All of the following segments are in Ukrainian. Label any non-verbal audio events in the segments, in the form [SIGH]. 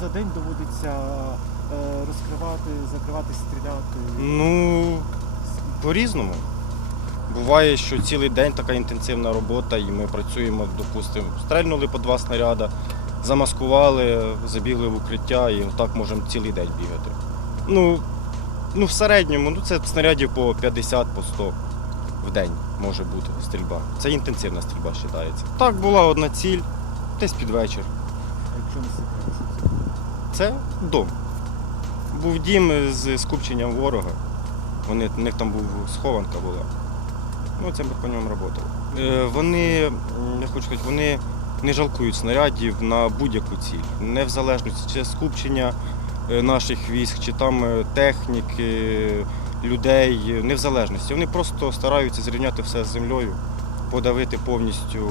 за день доводиться е, розкривати, закривати, стріляти? Ну, по-різному. Буває, що цілий день така інтенсивна робота, і ми працюємо, допустимо, стрельнули по два снаряда, замаскували, забігли в укриття і так можемо цілий день бігати. Ну, ну в середньому ну, це снарядів по 50, по 100 в день може бути стрільба. Це інтенсивна стрільба вважається. Так, була одна ціль, десь під вечір. А Якщо не секрет, це? Дом. Був дім з скупченням ворога. Вони, у них там був схованка була. Ну, це ми по ньому працювали. Е, Вони, я хочу сказати, вони не жалкують снарядів на будь-яку ціль. Не в залежності чи скупчення е, наших військ, чи там е, техніки, людей, не в залежності. Вони просто стараються зрівняти все з землею, подавити повністю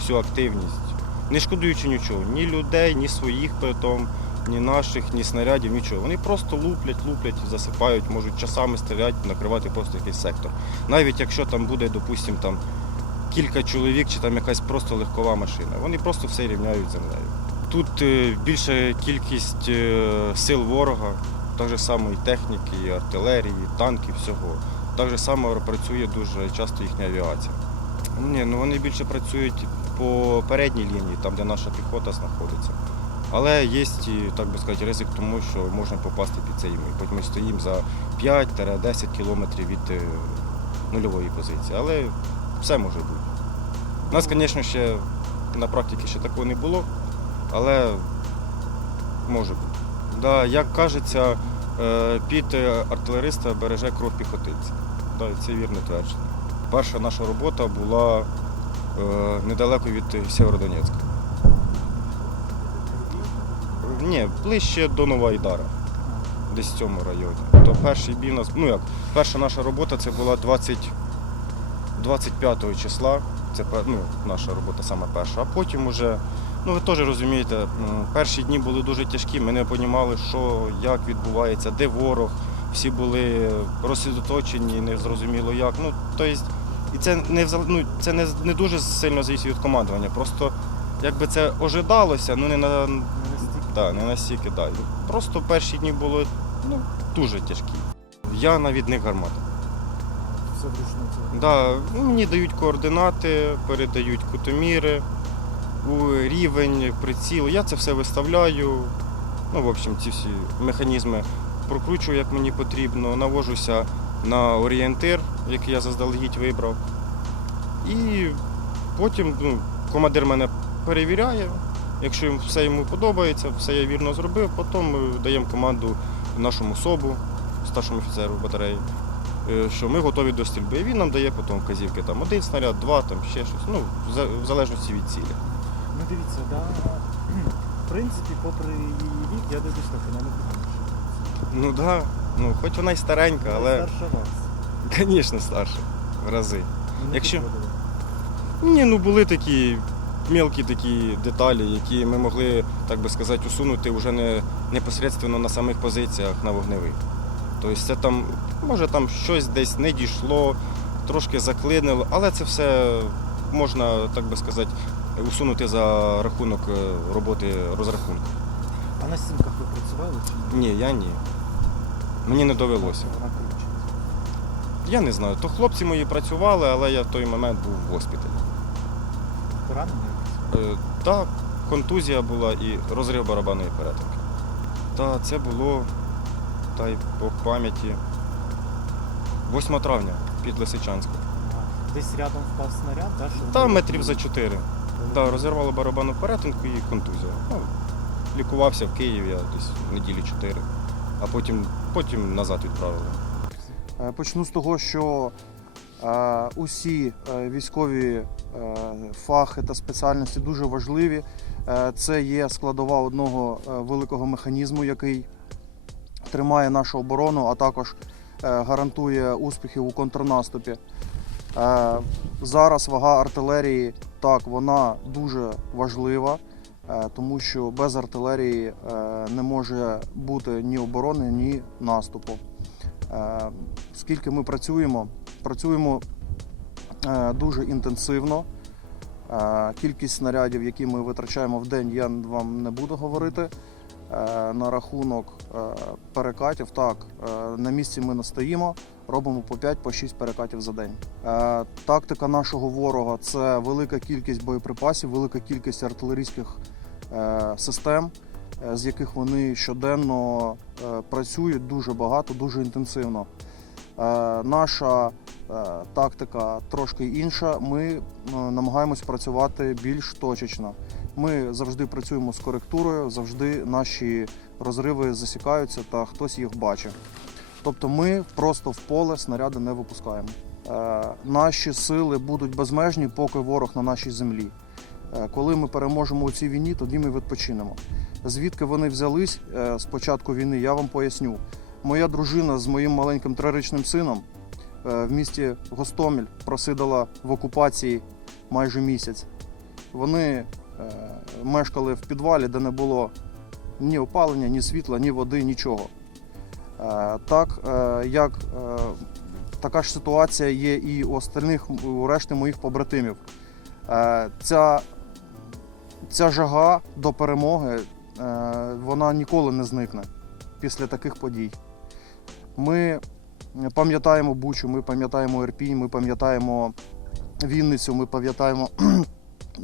всю активність, не шкодуючи нічого, ні людей, ні своїх притом, ні наших, ні снарядів, нічого. Вони просто луплять, луплять, засипають, можуть часами стріляти, накривати просто якийсь сектор. Навіть якщо там буде, допустимо, там кілька чоловік чи там якась просто легкова машина, вони просто все рівняють землею. Тут е, більша кількість е, сил ворога, так же само і техніки, і артилерії, і танків, всього. Так же само працює дуже часто їхня авіація. Ні, ну вони більше працюють по передній лінії, там де наша піхота знаходиться. Але є, так би сказати, ризик тому, що можна попасти під цей ми. Хоч ми стоїмо за 5-10 кілометрів від е, нульової позиції. Але все може бути. У нас, звісно, ще на практиці ще такого не було, але може бути. Да, як кажеться, е, під е, артилериста береже кров піхотинця. Да, це вірне твердження. Перша наша робота була недалеко від Сєвєродонецька. Ні, ближче до Новоайдара, десь в цьому районі. То перший бій нас, ну як, перша наша робота це була 20, 25 числа. Це ну, наша робота саме перша. А потім уже, ну ви теж розумієте, перші дні були дуже тяжкі. Ми не розуміли, що, як відбувається, де ворог. Всі були розсредоточені, не зрозуміло як. Ну, тобто, і це не ну, це не, не дуже сильно зависить від командування. Просто якби це ожидалося, ну не на Не. Да, не настільки, да. Просто перші дні були ну, дуже тяжкі. Я навідник гармати. Все вручну. Да, ну, мені дають координати, передають кутоміри, рівень, приціл. Я це все виставляю. Ну, в общем, ці всі механізми прокручую, як мені потрібно, навожуся на орієнтир, який я заздалегідь вибрав. І потім ну, командир мене перевіряє. Якщо йому все йому подобається, все я вірно зробив, потім ми даємо команду нашому СОБу, старшому офіцеру батареї, е, що ми готові до стрільби. І він нам дає потім вказівки, там один снаряд, два, там ще щось. Ну, в залежності від цілі. Ну дивіться, да. В принципі, попри її вік, я дивлюсь вона не. Ну так, да. Ну, хоч вона й старенька, але, Старша вас. звісно, старша в рази. Не Якщо- підходили. Ні, ну були такі мілкі такі деталі, які ми могли, так би сказати, усунути вже не непосередньо на самих позиціях на вогневих. Тобто це там, може там щось десь не дійшло, трошки заклинило, але це все можна, так би сказати, усунути за рахунок е, роботи розрахунку. А на стінках ви працювали чи ні? Ні, я ні. Мені не довелося. Я не знаю. То хлопці мої працювали, але я в той момент був в госпіталі. Поранений? Е, Так, контузія була і розрив барабанної перетинки. Та це було, та й по пам'яті, 8 травня під Лисичанськом. Десь рядом впав снаряд, що Та метрів за 4. Та, розірвало барабанну перетинку і контузія. Ну, лікувався в Києві я десь неділі 4, а потім, потім назад відправили. Е, Почну з того, що е, усі е, військові е, фахи та спеціальності дуже важливі. Е, Це є складова одного е, великого механізму, який тримає нашу оборону, а також е, гарантує успіхи у контрнаступі. Е, Зараз вага артилерії так, вона дуже важлива, тому що без артилерії е, не може бути ні оборони, ні наступу. Е, Скільки ми працюємо, працюємо е, дуже інтенсивно. Е, Кількість снарядів, які ми витрачаємо в день, я вам не буду говорити. Е, На рахунок е, перекатів, так, е, на місці ми не стоїмо, робимо по 5-6 перекатів за день. Е, Тактика нашого ворога це велика кількість боєприпасів, велика кількість артилерійських е, систем, е, з яких вони щоденно е, працюють дуже багато, дуже інтенсивно. Е, Наша е, тактика трошки інша. Ми е, намагаємось працювати більш точечно. Ми завжди працюємо з коректурою, завжди наші розриви засікаються та хтось їх бачить. Тобто ми просто в поле снаряди не випускаємо. Е, Наші сили будуть безмежні, поки ворог на нашій землі. Е, Коли ми переможемо у цій війні, тоді ми відпочинемо. Звідки вони взялись е, з початку війни, я вам поясню. Моя дружина з моїм маленьким трирічним сином е, в місті Гостомель просидала в окупації майже місяць. Вони мешкали в підвалі, де не було ні опалення, ні світла, ні води, нічого. Так, як така ж ситуація є і у остальних, у решти моїх побратимів. Ця, ця жага до перемоги е, вона ніколи не зникне після таких подій. Ми пам'ятаємо Бучу, ми пам'ятаємо Ірпінь, ми пам'ятаємо Вінницю, ми пам'ятаємо [CLEARS THROAT]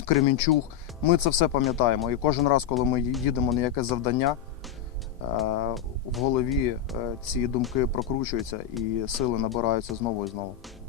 Кремінчуг. Ми це все пам'ятаємо. І кожен раз, коли ми їдемо на якесь завдання, е, в голові е, ці думки прокручуються і сили набираються знову і знову.